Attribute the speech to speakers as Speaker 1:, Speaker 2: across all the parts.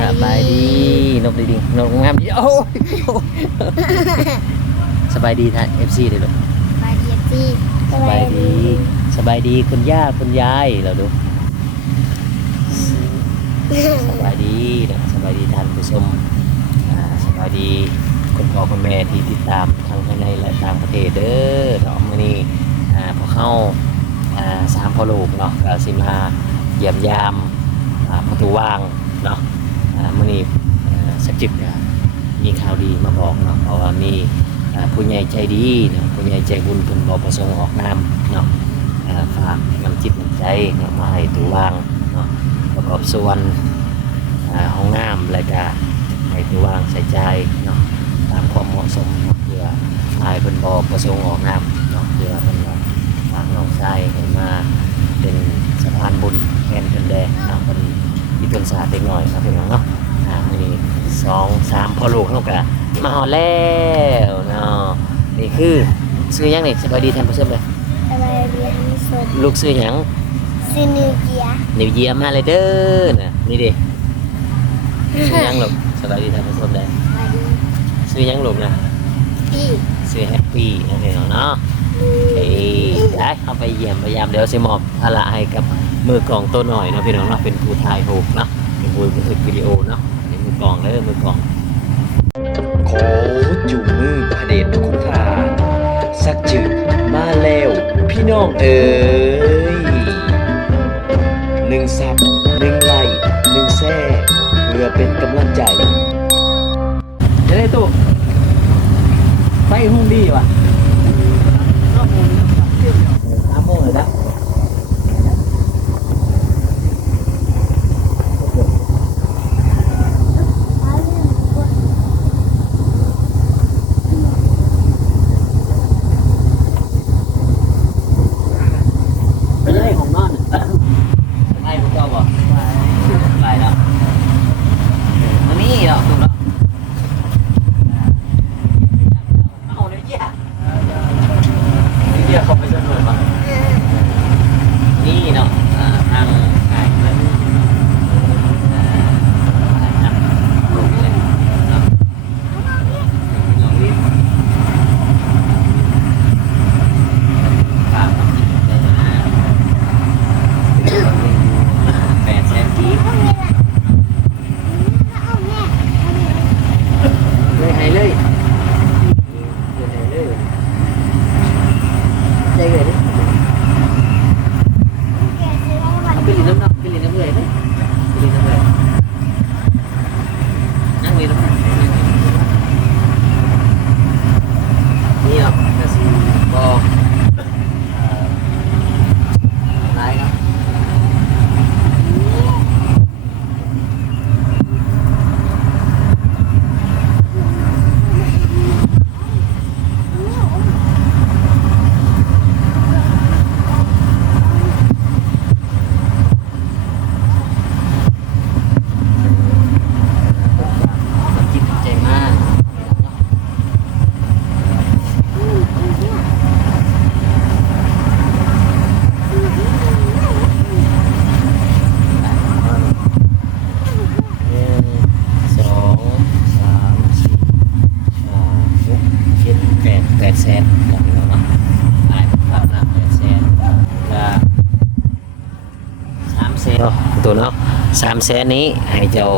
Speaker 1: สบายดีนกดีดีนกงามดีโอ้ยสบายดีท่าน FC เลยลูก
Speaker 2: บายดีจี
Speaker 1: สบายดี สบายดีคุณย่าคุณยายเราดูสบายดีนะสบายดีท่านผู้ชมอ่าสบายดีคุณพ่อคุณแม่ที่ติดตามทางภายในและต่างประเทศเด้อเนาะมื้อนี้อ่าพอเข้าอ่าสามพ่อลูกเนาะก็สิมาเยี่ยมยามอ่าประตูว่างเนาะอ่า มื้อนี้อ่สกจิบก็มีข่าวดีมาบอกเนาะเพราะว่ามีผู้ใหญ่ใจดีเนาะผู้ใหญ่ใจบุญเพิ่นบ่ประสงค์ออกนามเนาะฝากน้ำจิตน้ำใจเนาะมาให้ตัววางเนาะประกอบส่วนห้องน้ำและก็ให้ตัววางใส่ใจเนาะตามความเหมาะสมเนาะเพื่ออายเพิ่นบ่ประสงค์ออกนามเนาะเพื่อเพิ่นว่าฝากน้องชายให้มาเป็นสะพานบุญแทนเพิ่นแดเนาะเพิ่น มีต้นสาเด็กน้อยครับพี่น้องเนาะอ่ามื้อนี้สองสามพ่อลูกเฮาก็มาหอดแล้วเนาะนี่คือซื้อหยังนี่สบายดีท่านผู้ชมเลย
Speaker 2: สบายดีทั้งสด
Speaker 1: ลูกซื้อหยัง
Speaker 2: ซินิวเกีย
Speaker 1: นิวเยียมาเลยเด้อน่ะนี่ดิซื้อหยังลูกสบายดีท่านผู้ชมเลย
Speaker 2: บายดี
Speaker 1: ซื้อหยังลูกนะ
Speaker 2: พี่
Speaker 1: ซื้อแฮปปี้นะพี่น้องเนาะเอ้ยได้เข้าไปเยี่ยมพยายามเดี๋ยวสิมอบภาระให้กับ มือกลองตัวหน่อยเนาะพี่น้องเนาะเป็นผู้ถ่ายรูปเนาะเป็นผู้บันทึกวิดีโอเนาะอันนี่มือกลองเด้อมือกลอง
Speaker 3: ขอจูงมือพระเดชคุณทาสักจืดมาแล้วพี่น้องเอ๋ยหนึ่งซับหนึ่งไลค์หนึ่งแซ่เพื่อเป็นกำลังใจ
Speaker 1: เดี๋ยวได้ตู้ไฟหุ้มดีว่ะ นเนาะตัวเนาะสามแสนนี้ให้เจ้า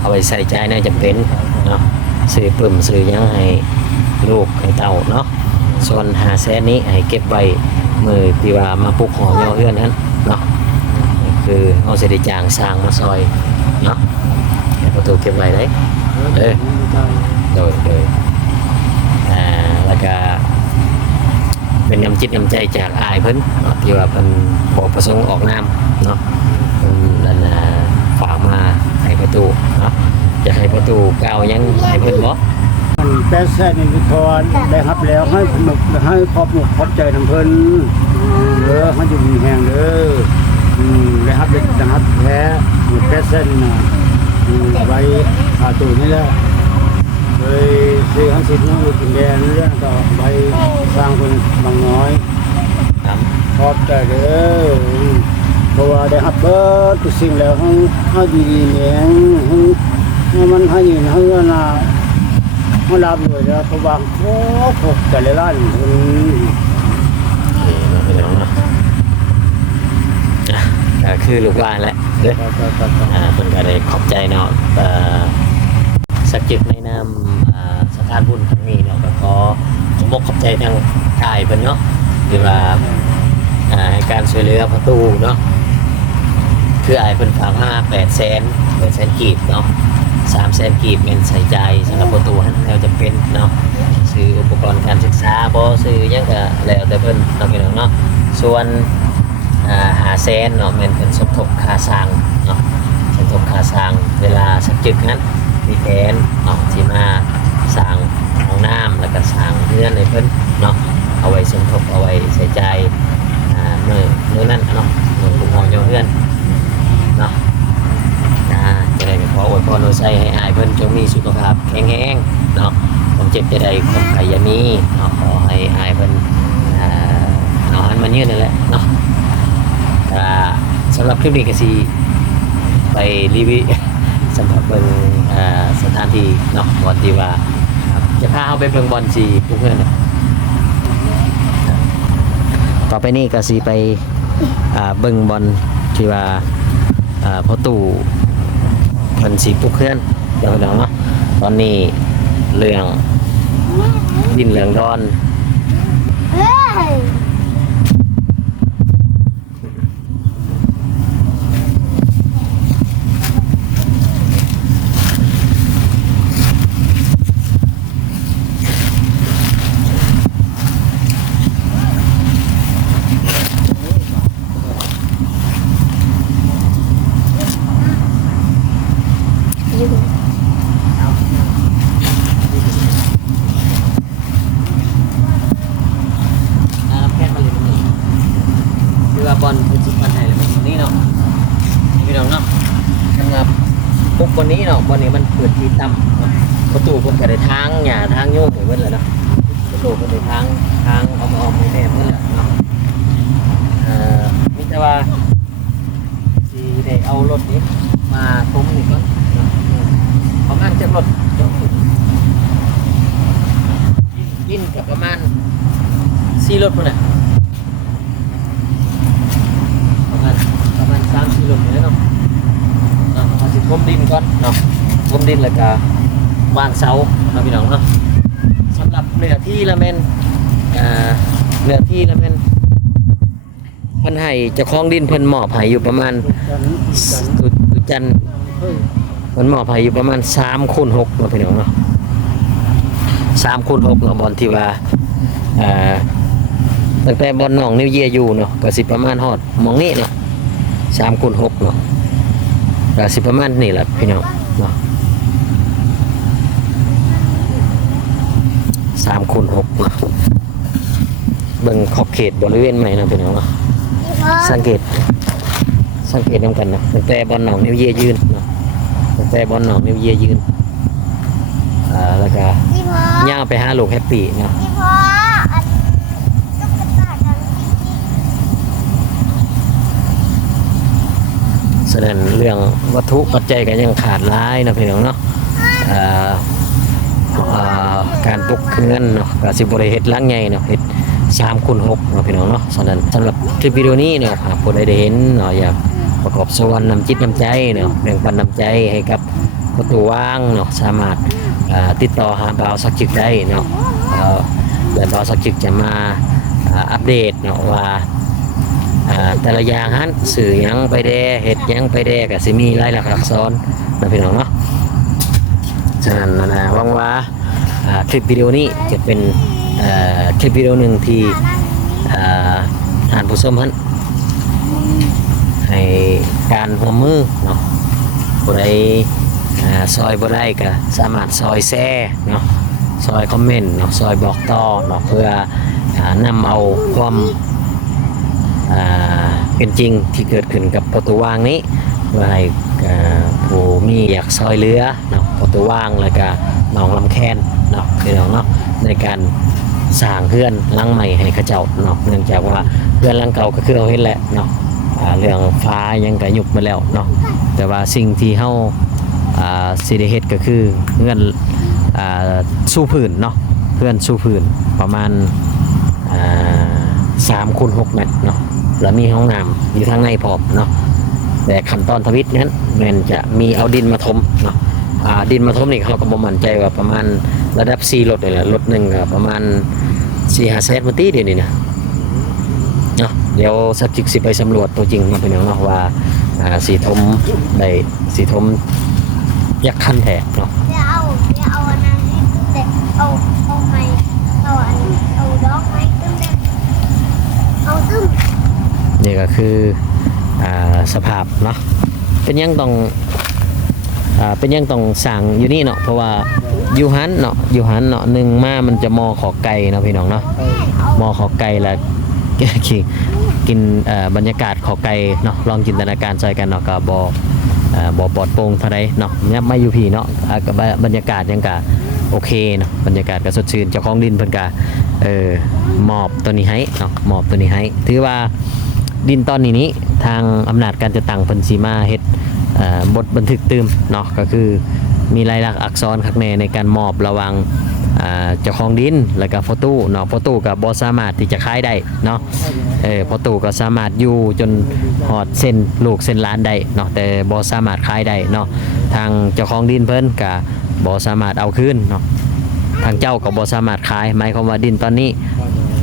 Speaker 1: เอาไปใส่ใจน่าจะเป็นเนาะซื้อปลุ่มซื้อยังให้ลูกให้เต้าเนาะส่วนหาแสนนี้ให้เก็บไว้มือที่ว่ามาปลุกหอยอเอื้อนนั้นเนาะคือเอาเสได็จางสร้างมาซอยเนาะประตูเก็บไว้ได้เออโดยโดยอ่าแล้วก็เป็นน้ำจิตน้ำใจจากอายเพิ่นที่ว่าเพิ่นบอกประสงค์ออกนามเนาะเพิ่นนั่นน่ะฝากมา ให้ประตูเนาะจะให้ประตูกล่าวหยังให้เพิ่นบ่
Speaker 4: มันแปดแสนนิทรได้รับแล้วให้สนุกให้ขอบหนุกขอบใจทั้งเพิ่นเด้อให้อยู่มีแห่งเด้ออืมได้รับได้รับแท้หนึ่งแปดแสนน่ะอืมไว้ขาตัวนี่แหละเลยซื้อทั้งสิบน้องกินแดงเรื่องต่อไปสร้างคนบางน้อย
Speaker 1: ครับ
Speaker 4: ขอบใจเด้ออืม เพราะว่าได้รับเบิดทุกสิ่งแล้วให้ให้ดีๆแหงให้ให้ยืนให้ว่านามารับเลยนะเขาวางโอ้โหแต่ละร้านคน
Speaker 1: นี่เนาะพี่น้องนาะอะก็คือลูกหลานแหละเด้ออ่าเพิ่นก็ได้ขอบใจเนาะเอ่อสักจิตในนามอ่าสถานบุญครั้งนี้เนาะก็ขอขอบขอบใจทางกายเพิ่นเนาะที่ว่าอ่าให้การช่วยเหลือประตูเนาะ คือไอายเพิ่นฝากมา8แสน8แสนกีบเนาะ3แสนกีบเป็นใส่ใจสำหรับประตูหันแนวจะเป็นเนาะซื้ออุปกรณ์การศึกษาบ่ซื้อยังก็แล้วแต่เพิ่นเนาะพี่น้องเนาะส่วนหาแสนเนาะแมันเป็นสมทบค่าสร้างเนาะสมทบค่าสร้างเวลาสักจึกนั้นมีแผนเนาะที่มาสร้างห้องน้ำแล้วก็สร้างเรือนในเพิ่นเนาะเอาไว้สมทบเอาไว้ใส่ใจเมื่อเมื่อนั้นเนาะเมื่อคุ้มครองเจ้าเรือน อ่าะได้ขออวยพรโดยใส่ให้อายเพิ่นจงมีสุขภาพแข็งแรงเนาะความเจ็บจะได้ความไข่ยามีเนาะขอให้อายเพิ่นอ่าเอาหันมายืนนั่นแหละเนาะสำหรับคลิปนี้ก็สิไปรีวิวสำหรับเบิ่งสถานที่เนาะบอลที่ว่าจะพาเอาไปเบิ่งบอลสีพวกเพื่อนเนาะต่อไปนี้ก็สิไปเบิ่งบอลที่ว่าอ่าพอตู่ เพิ่นสีปลุกเพื่อนเดี๋ยวเดี๋ยวเนาะตอนนี้เรื่องดินเหลืองดอน
Speaker 2: เฮ้ย
Speaker 1: อ่าแพทย์มาเลยตรงนี้คือว่าบอลเป็นสิบพันไทยเลยมันนี่เนาะพี่น้องเนาะทำงานปุ๊บบอลนี้เนาะบอลนี้มันเปิดที่ต่ำเนาะประตูคนก็ได้ทาง หญ้าทางโยกเหมือนเว้นเลยเนาะประตูคนได้ทางทางเอมออกให้แม่เพื่อนแหละเนาะเอ่อมิแต่ว่าสีได้เอารถนี้มาทุ่มนี่ก่อนเนาะประมาณจะรถเนาะยินกับประมาณสี่รถพุ่นน่ะประมาณประมาณสามสี่รถนี่แหละเนาะเนาะเอาสิพรมดินก่อนเนาะพรมดินแล้วก็ วางเสาเนาะพี่น้องเนาะสำหรับเนื้อที่ละแม่นเนื้อที่ละแม่นเพิ่นให้เจ้าของดินเพิ่นหมอบให้อยู่ประมาณตุจันเพิ่นหมอบให้อยู่ประมาณ3คูณ6เนาะพี่น้องเนาะ3คูณ6เนาะบอลที่ว่าตั้งแต่บอลหนองนิวเยียอยู่เนาะก็สิประมาณฮอดมองนี้เนาะสามคูณหกเนาะก็สิประมาณนี่แหละพี่น้องเนาะ สามคูณหกเนะเบิ่งขอบเขตบริเวณใหม่นะพี่น้องเนาะสังเกต สังเกตนำกันนะตั้งแต่บอลหนองนิวเยียยืนนาะตั้งแต่บอลหนองนิวเยียยืนอ่าแล้วก็
Speaker 2: ย่าง
Speaker 1: ไปหาลูกแฮปปี้นะ
Speaker 2: พี่พ่ออันตุ๊กตาดัง
Speaker 1: เรื่องวัตถุปัจจัยก็ยังขาดหลายนะพี่น้องเนาะอ่อเอ่อ การปลุกเคลื่อนเนาะก็สิบริเฮ็ดหลังใหญ่เนาะเฮ็ดสามคูณหกเนาะพี่น้องเนาะฉะนั้นสำหรับคลิปวิดีโอนี้เนาะหากผู้ใดได้เห็นเนาะอยากประกอบสวรรค์นำจิตนำใจเนาะแบ่งปันนำใจให้กับประตูว่างเนาะสามารถติดต่อหาบ่าวสักจิกได้เนาะเอ่อและบ่าวสักจิกจะมาอัปเดตเนาะว่าแต่ละอย่างฮันสื่อยังไปแดเห็ดยังไปแดก็สิมีรายลักษณ์อักษรนะพี่น้องเนาะฉะนั้นนะหวังว่าอ่า คลิปวิดีโอนี้จะเป็นคลิปวิดีโอหนึ่งที่อ่าท่านผู้ชมฮันให้การหัวมือเนาะผู้ใดอ่าซอยบ่ได้ก็สามารถซอยแซ่เนาะซอยคอมเมนต์เนาะซอยบอกต่อเนาะเพื่ออนำเอาความเป็นจริงที่เกิดขึ้นกับประตูว่างนี้เพื่อให้ผู้มีอยากซอยเรือเนาะประตูว่างแล้วก็หนองลำแคน เนาะพี่น้องเนาะในการสร้างเพื่อนลังใหม่ให้เขาเจ้าเนาะเนื่องจากว่าเพื่อนลังเก่าก็คือเราเห็นแหละเนาะเรื่องฟ้ายังกระยุบมาแล้วเนาะแต่ว่าสิ่งที่เฮาอ่าสิได้เฮ็ดก็คือเงื่อนสู้พื้นเนาะเพื่อนสู้พื้นประมาณสามคูณหกเมตรเนาะแล้วมีห้องน้ำอยู่ทางในพร้อมเนาะแต่ขั้นตอนทวิตนั้นมันจะมีเอาดินมาถมเนาะดินมาถมนี่เขาก็บ่มั่นใจว่าประมาณ ระดับ4รถนี่แหละรถหนึ่งประมาณ4 5เซนมาตีเดี๋ยวนี้นะเนาะเดี๋ยวสักจิกสิไปสำรวจตัวจริงมาเป็นอย่างเนาะว่าสีทมได้สีทมยักษ์ขั้นแท้เนาะ
Speaker 2: เดี๋ยวเอาเดี๋ยวอาอันนั้นให้ตึ้มเอาเอาไม้เอาอันเอาดอกไม้ตึ้มเด็กเอาตึ้ม
Speaker 1: นี่ก็คืออ่าสภาพเนาะเป็นยังต้องอ่าเป็นยังต้องสั่งอยู่นี่เนาะเพราะว่า อยูฮันเนาะอยูฮันเนาะหนึ่งมามันจะมอขอไก่เนาะพี่น้องเนาะ
Speaker 2: มอา
Speaker 1: มอขอไก่แล้วกินกินบรรยากาศขอไก่เนาะลองจินตนาการใจกันเนาะกับบเอ่อบอปลอดโปร่งเท่าไรเนาะเนี่ยไม่อยู่พี่เนาะบรรยากาศยังกะโอเคเนาะบรรยากาศก็สดชื่นเจ้าของดินเพิ่นกะเออมอบตัวนี้ให้เนาะมอบตัวนี้ให้ถือว่าดินตอนนี้นี้ทางอำนาจการจะตั้งเพิ่นสีมาเฮ็ดบทบันทึกตืมเนาะก็คือ มีลายลักษณ์อักษรข้างในในการมอบระวังเจ้าของดินแล้วก็พอตู้เนาะพอตู้ก็บ่สามารถที่จะขายได้เนาะเออพอตู้ก็สามารถอยู่จนหอดเส้นลูกเส้นล้านได้เนาะแต่บ่สามารถขายได้เนาะทางเจ้าของดินเพิ่นก็บ่สามารถเอาคืนเนาะทางเจ้าก็บ่สามารถขายหมายความว่าดินตอนนี้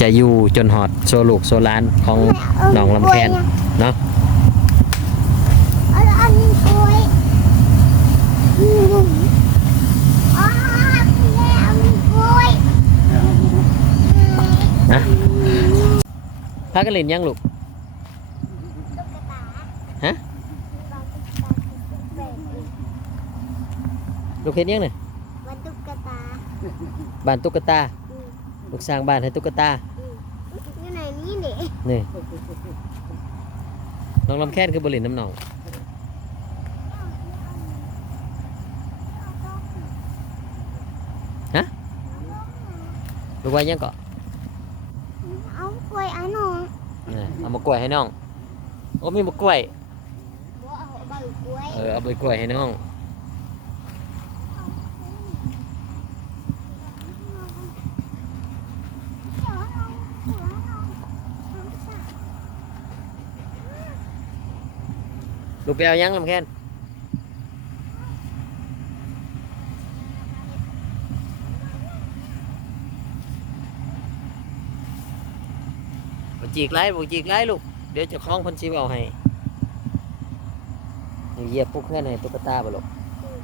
Speaker 1: จะอยู่จนหอดโซลูกโซล้านของหนองลำแคนเนาะ
Speaker 2: เอาอันนี้กล้วยอืมอ๋อแม่เอาอันนี้กล้วย
Speaker 1: นะ พากันเล่นยังลูก
Speaker 2: ตุ๊กตา
Speaker 1: ฮะ
Speaker 2: วางตุ๊กตาตุ๊กแปดอีก
Speaker 1: ลูกเห็นยังเนี่ย
Speaker 2: วันตุ๊กตา
Speaker 1: บ้านตุ๊กตา
Speaker 2: อืม
Speaker 1: ลูกสร้างบ้านให้ตุ๊กตา
Speaker 2: อยู่ไหนนี่เด็ก
Speaker 1: นี่น้องลำแค้นคือบริเนน้ำหนองลูกไว้ยังเกาะ
Speaker 2: เอากล้วยเอาหนู
Speaker 1: นี่เอามากล้วยให้น้อง โอ้มีมากล้วย
Speaker 2: บัวเอาใบกล้วย
Speaker 1: เออเอาใบกล้วยให้น้อง ลูกไปเอายังลำแค้น จีกไล่บ่จีกไล่ลูก เดี๋ยวเจะคล้าของเพันชีเอาให้เหยียบพวกเพื่อนให้ตุ๊กตาบ่ลูก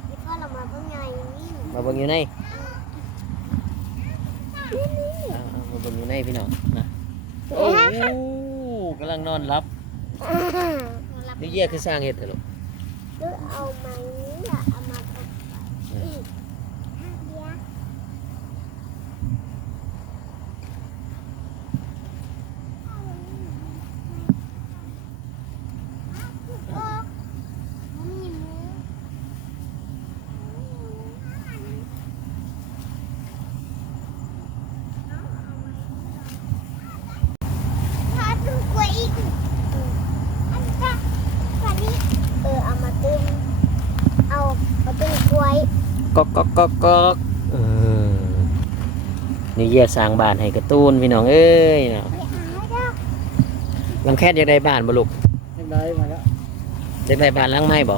Speaker 2: ที่พ่อเรามาเพิ่งไงนี่
Speaker 1: มาเบิ่งอยู่ในเอาเอามาเบิ่งอยู่ในพี่น้องนะโอ้โหกำลังนอนรับนี่เยี่ยคือสร้างเห็ดเหรอลูก
Speaker 2: หรือเอาไม้นี่ล่ะเอามาตกไปอีกเดียวออกมีมือพาดูกล้วยอีกอันนี้วันนี้เออเอามาตึงเอามาตึงกล้วย
Speaker 1: ก๊อกก๊อกก๊อกก๊อกนี่เยียสร้างบ้านให้กระตูนพี่น้องเอ้ยเนาะ
Speaker 2: ไปหาเด้อ
Speaker 1: ลำแคทอยากได้บ้านบ่ลูก
Speaker 4: ยังได้มาแล้ว
Speaker 1: อยากได้บ้านหลังไม้บ่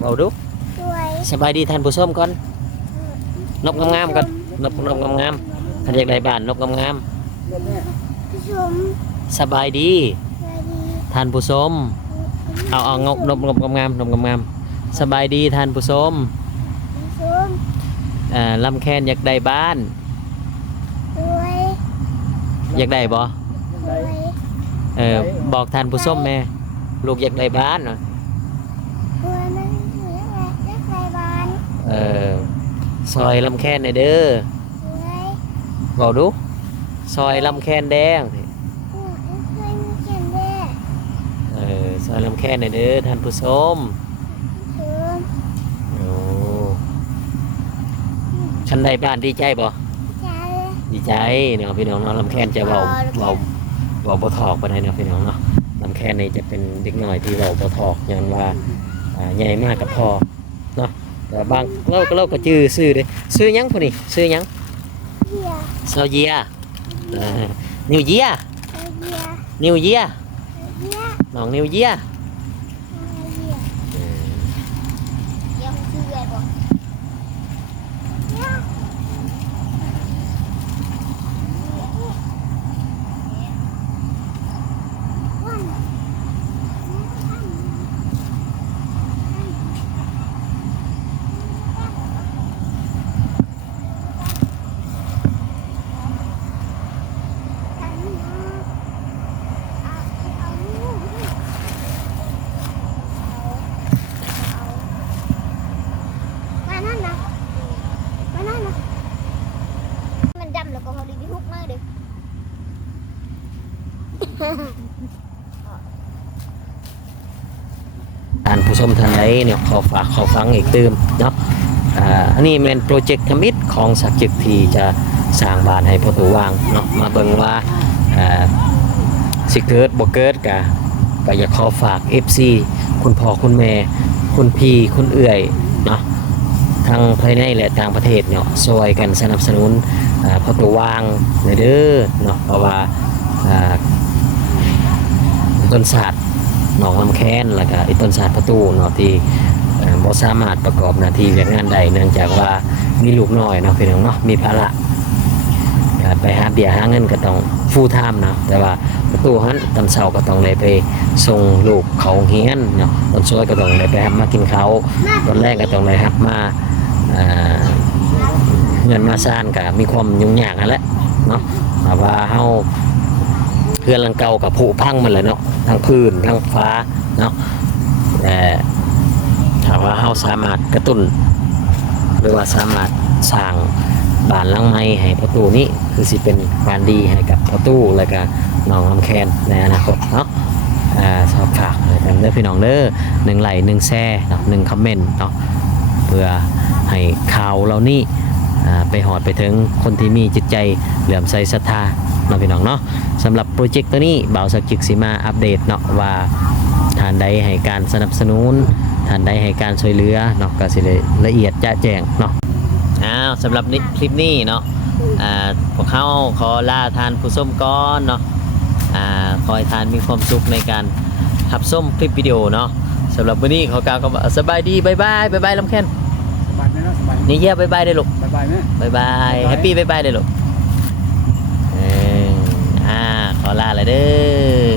Speaker 1: เบาดูสบายดีท่านผู้ชมก่อนนกงามๆก่อนนกนกงามๆถ้านอยากได้บ้านนกงามๆสบายดีท่านผู้ชมเอาเอางกนกงามๆนกงามๆสบายดีท่านผู้ชม อ่อลำแคนอยากได้บ้าน
Speaker 2: กล้วย
Speaker 1: อยากได้บ่
Speaker 2: กล้วย
Speaker 1: เออบอกท่านผู้ชมแม่ลูกอยากได้บ้านเนาะ
Speaker 2: กล้วยมันเหลืออะไรเล็กไรบ้าน
Speaker 1: เออซอยลำแคนหน่อยเด้อก
Speaker 2: ล้วย
Speaker 1: บอกดูซอยลำแคนแดง
Speaker 2: กล้วยกล้วยมีเขียนด้วย
Speaker 1: เออซอยลำแคนหน่อยเด้อท่านผู้ชม
Speaker 2: ผู้ชม
Speaker 1: โอ้ ฉันได้บ้านดีใจบ่
Speaker 2: ใจ
Speaker 1: ดีใจเนาะพี่น้องเนาะลำแคนจะเบาเบาเบาบ่ถอกไปได้เนาะพี่น้องเนาะลำแคนนี่จะเป็นเด็กน้อยที่เบาบ่ถอกอย่างว่าอ่าใหญ่มากกับพอเนาะแต่บางเราก็เราก็ชื่อซื้อเด้ซื้อหยังพุ่นนี่ซื้อหยัง
Speaker 2: เบียร์
Speaker 1: ซาเยียนิวเยีย
Speaker 2: เบียร์
Speaker 1: นิวเยีย
Speaker 2: เบียร์
Speaker 1: น้องนิวเยีย
Speaker 2: เบียร์เดี๋ยวผมซื้อเลยบอกเบียร์วัน มานั่นนะมานั่นนะมันดำแล้วก็พอดีที่ฮุกมากเลย
Speaker 1: ท่านผู้ ชมท่านใดเนี่ยขอฝากขอฟังอีกตืมเนาะอันนี้เป็นโปรเจกต์ทมิตของสักจิกที่จะสร้างบ้านให้ประตูวางเนาะมาเบิ่งว่าสิเกิดบ่เกิดกะก็อยากขอฝาก FC คุณพ่อคุณแม่ คุณพี่คุณเอื่อยเนาะทั้งภายในและต่างประเทศเนาะช่วยกันสนับสนุนอ่าประตูวางในเด้อเนาะเพราะว่าต้นศาสตร์ หนองลำแค้นแล้วก็ไอ้ต้นสาดประตูเนาะที่เอ่อบ่สามารถประกอบหน้าที่เวียกงานใดเนื่องจากว่ามีลูกน้อยเนาะพี่น้องเนาะมีภาระก็ไปหาเบียร์หาเงินก็ต้องฟูลไทม์เนาะแต่ว่าประตูหันตอนเช้าก็ต้องเลยไปส่งลูกเขาเฮียนเนาะตอนช่วยก็ต้องเลยไปหับมากินเขาวตอนแรกก็ต้องเลยหับมาอ่าเงินมาซ่านก็มีความยุ่งยากนั่นแหละเนาะแต่ว่าเฮา เพื่อนหลังเก่ากับผุพังมันเลยเนาะทั้งพื้นทั้งฟ้าเนาะแต่ถามว่าเฮาสามารถกระตุ้น หรือว่าสามารถสร้างบานลังใหม่ให้ประตูนี้คือสิเป็นการดีให้กับประตูและก็น้องลำแคนในอนาคตเนาะอ่าชอบฝากเลยกันเด้อพี่น้องเด้อหนึ่งไหลหนึ่งแชร์เนาะหนึ่งคอมเมนต์เนาะเพื่อให้ข่าวเรานี่อ่าไปหอดไปถึงคนที่มีจิตใจเหลื่อมใสศรัทธา นาะพี่น้องเนาะสำหรับโปรเจกต์ตัวนี้บ่าวสักจิกสิมาอัปเดตเนาะว่าท่านใดให้การสนับสนุนท่านใดให้การช่วยเหลือเนาะก็สิได้ละเอียดจะแจ้งเนาะอ้าวสำหรับคลิปนี้เนาะอ่าพวกเขาขอลาทานผู้ส้มก้อนเนาะอ่าขอให้ทานมีความสุขในการหับส้มคลิปวิดีโอเนาะสำหรับวันนี้ขอกล่าวคำว่าสบายดีบายบายบายบายลำแค้น
Speaker 4: สบายไหมนะสบาย
Speaker 1: นี่เยี่ยบายบายได้อลูก
Speaker 4: สบายไหม
Speaker 1: บายบาย
Speaker 4: บ๊ายบาย
Speaker 1: แฮปปี้บายบายได้อลูกเอออ่าขอ ลาเลยเด้อ